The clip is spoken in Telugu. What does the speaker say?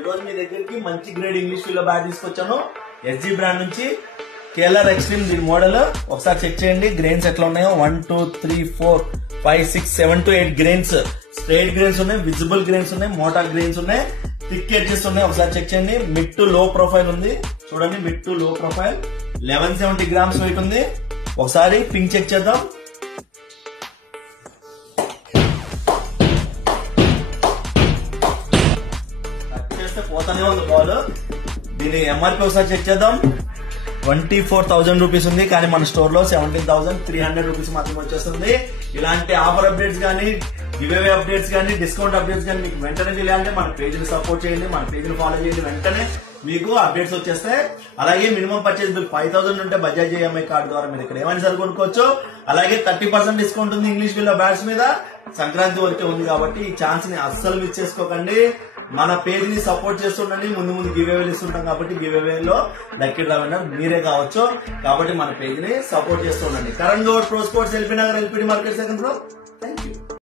ఈ రోజు మీ దగ్గరికి మంచి గ్రేడ్ ఇంగ్లీష్ ఫీల్డ్ బ్యాట్ తీసుకొచ్చాను. ఎస్జీ బ్రాండ్ నుంచి కేఎల్ఆర్ ఎక్స్ట్రీమ్ దీని మోడల్. ఒకసారి చెక్ చేయండి గ్రెయిన్స్ ఎట్లా ఉన్నాయో. 1 2 3 4 5 6 7 to 8 గ్రెయిన్స్, స్ట్రైట్ గ్రెయిన్స్ ఉన్నాయి, విజిబుల్ గ్రెయిన్స్ ఉన్నాయి, మోటార్ గ్రెయిన్స్ ఉన్నాయి, థిక్ ఎడ్జెస్ ఉన్నాయి. ఒకసారి చెక్ చేయండి. మిడ్ టు లో ప్రొఫైల్ ఉంది చూడండి. మిడ్ టు లో ప్రొఫైల్ 1170 గ్రామ్స్ వెయిట్ ఉంది. ఒకసారి పింక్ చెక్ చేద్దాం. చేస్తే పోతానే ఉంది బాల్. దీని ఎంఆర్పీ ఒకసారి చెక్ చేద్దాం. 24,000 రూపీస్ ఉంది, కానీ మన స్టోర్ లో 17,300 రూపీస్ మాత్రమే వచ్చేస్తుంది. ఇలాంటి ఆఫర్ అప్డేట్స్ కానీ, గివ్ అవే అప్డేట్స్ కానీ, డిస్కౌంట్ అప్డేట్స్ కానీ మీకు వెంటనే తెలియాలంటే మన పేజ్ ని సపోర్ట్ చేయండి, మన పేజ్ ని ఫాలో చేయండి. వెంటనే మీకు అప్డేట్స్ వచ్చేస్తాయి. అలాగే మినిమం పర్చేస్ బిల్ 5,000 ఉంటే బజాజ్ ఈఎంఐ కార్డు ద్వారా మీరు ఇక్కడ ఏమైనా సరే కొనుక్కోవచ్చు. అలాగే 30% డిస్కౌంట్ ఉంది ఇంగ్లీష్ ఫీల్డ్ బ్యాట్స్ మీద. సంక్రాంతి వరకే ఉంది కాబట్టి ఈ ఛాన్స్ ని అస్సలు మిస్ చేసుకోకండి. మన పేజ్ ని సపోర్ట్ చేస్తుండండి. ముందు ముందు గివ్ అవేలు ఇస్తుంటాం కాబట్టి గివ్ అవేలో లక్కీ డ్రా విన్నర్ మీరే కావచ్చు. కాబట్టి మన పేజ్ ని సపోర్ట్ చేస్తుండండి. Karan Goud pro sports, LB Nagar, LPD market second floor.